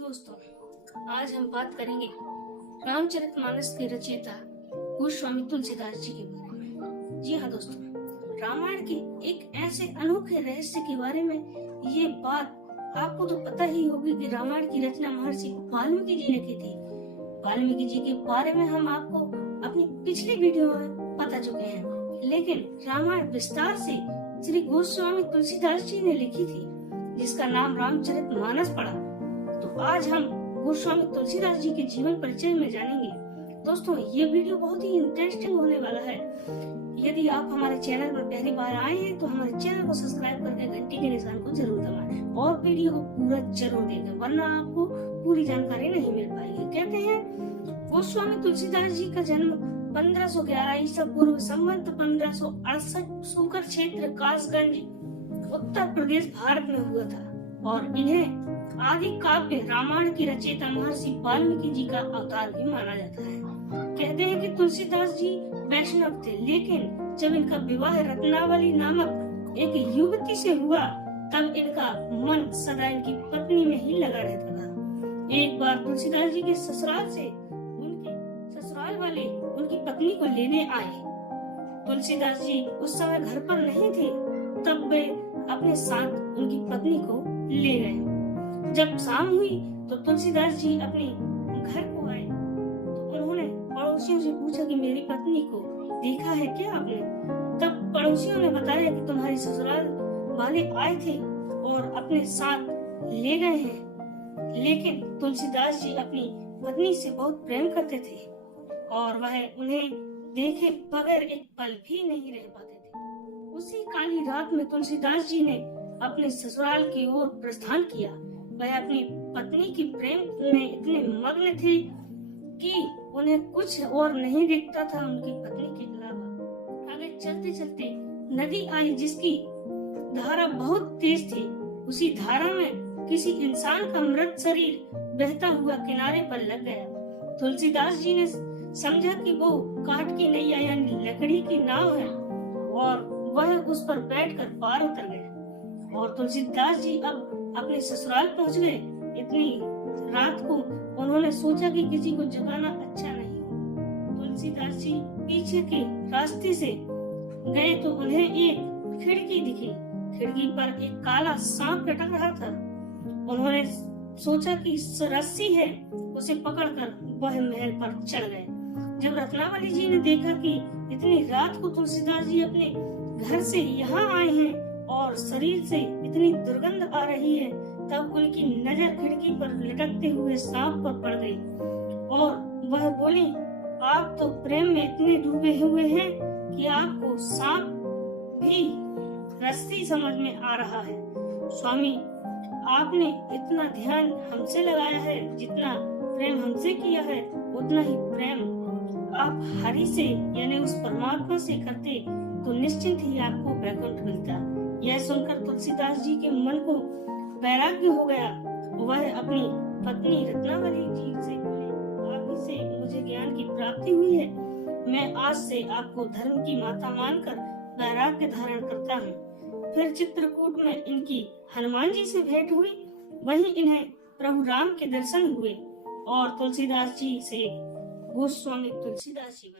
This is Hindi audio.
दोस्तों, आज हम बात करेंगे रामचरितमानस के रचयिता गोस्वामी तुलसीदास जी के बारे में। जी हाँ दोस्तों, रामायण के एक ऐसे अनोखे रहस्य के बारे में ये बात आपको तो पता ही होगी कि रामायण की रचना महर्षि वाल्मीकि जी ने की थी। वाल्मीकि जी के बारे में हम आपको अपनी पिछली वीडियो में बता चुके हैं, लेकिन रामायण विस्तार से श्री गोस्वामी तुलसीदास जी ने लिखी थी, जिसका नाम रामचरितमानस पड़ा। तो आज हम गोस्वामी तुलसीदास जी के जीवन परिचय में जानेंगे। दोस्तों, ये वीडियो बहुत ही इंटरेस्टिंग होने वाला है। यदि आप हमारे चैनल पर पहली बार आए हैं तो हमारे चैनल को सब्सक्राइब करके घंटी के निशान को जरूर दबाएं और वीडियो को पूरा जरूर देखें, वरना आपको पूरी जानकारी नहीं मिल पाएगी। कहते हैं गोस्वामी तुलसीदास जी का जन्म 1511 ईसा पूर्व संवत 1568 सूकर क्षेत्र कासगंज उत्तर प्रदेश भारत में हुआ था और इन्हें आदि काव्य रामायण की रचयिता महर्षि वाल्मीकि जी का अवतार भी माना जाता है। कहते हैं कि तुलसीदास जी वैष्णव थे, लेकिन जब इनका विवाह रत्नावली नामक एक युवती से हुआ तब इनका मन सदा इनकी पत्नी में ही लगा रहता था। एक बार तुलसीदास जी के ससुराल से उनके ससुराल वाले उनकी पत्नी को लेने आए। तुलसीदास जी उस समय घर पर नहीं थे, तब वे अपने साथ उनकी पत्नी को ले गए। जब शाम हुई तो तुलसीदास जी अपने घर को आए तो उन्होंने पड़ोसियों से पूछा कि मेरी पत्नी को देखा है क्या आपने? तब पड़ोसियों ने बताया कि तुम्हारे ससुराल वाले आए थे और अपने साथ ले गए हैं। लेकिन तुलसीदास जी अपनी पत्नी से बहुत प्रेम करते थे और वह उन्हें देखे बगैर एक पल भी नहीं रह पाते थे। उसी काली रात में तुलसीदास जी ने अपने ससुराल की ओर प्रस्थान किया। वह अपनी पत्नी की प्रेम में इतने मग्न थे कि उन्हें कुछ और नहीं दिखता था उनकी पत्नी के अलावा। आगे चलते चलते नदी आई जिसकी धारा बहुत तेज थी। उसी धारा में किसी इंसान का मृत शरीर बहता हुआ किनारे पर लग गया। तुलसीदास जी ने समझा कि वो काठ की नैया यानी लकड़ी की नाव है और वह उस पर बैठकर पार उतर गए और तुलसीदास जी अब अपने ससुराल पहुंच गए। इतनी रात को उन्होंने सोचा कि किसी को जगाना अच्छा नहीं होगा। तुलसीदास जी पीछे के रास्ते से गए तो उन्हें एक खिड़की दिखी। खिड़की पर एक काला सांप लटक रहा था। उन्होंने सोचा कि रस्सी है, उसे पकड़कर वह महल पर चढ़ गए। जब रत्नावली जी ने देखा कि इतनी रात को तुलसीदास जी अपने घर से यहाँ आए हैं और शरीर से इतनी दुर्गंध आ रही है, तब उनकी नजर खिड़की पर लटकते हुए सांप पर पड़ गई और वह बोली, आप तो प्रेम में इतने डूबे हुए हैं कि आपको सांप भी रस्सी समझ में आ रहा है। स्वामी, आपने इतना ध्यान हमसे लगाया है, जितना प्रेम हमसे किया है उतना ही प्रेम आप हरि से यानी उस परमात्मा से करते तो निश्चित ही आपको वैकुंठ मिलता। यह सुनकर तुलसीदास जी के मन को वैराग्य हो गया। वह अपनी पत्नी रत्नावली जी से बोले, आप से मुझे ज्ञान की प्राप्ति हुई है। मैं आज से आपको धर्म की माता मानकर वैराग्य धारण करता हूँ। फिर चित्रकूट में इनकी हनुमान जी से भेंट हुई। वहीं इन्हें प्रभु राम के दर्शन हुए और तुलसीदास जी से गोस्वामी तुलसीदास जी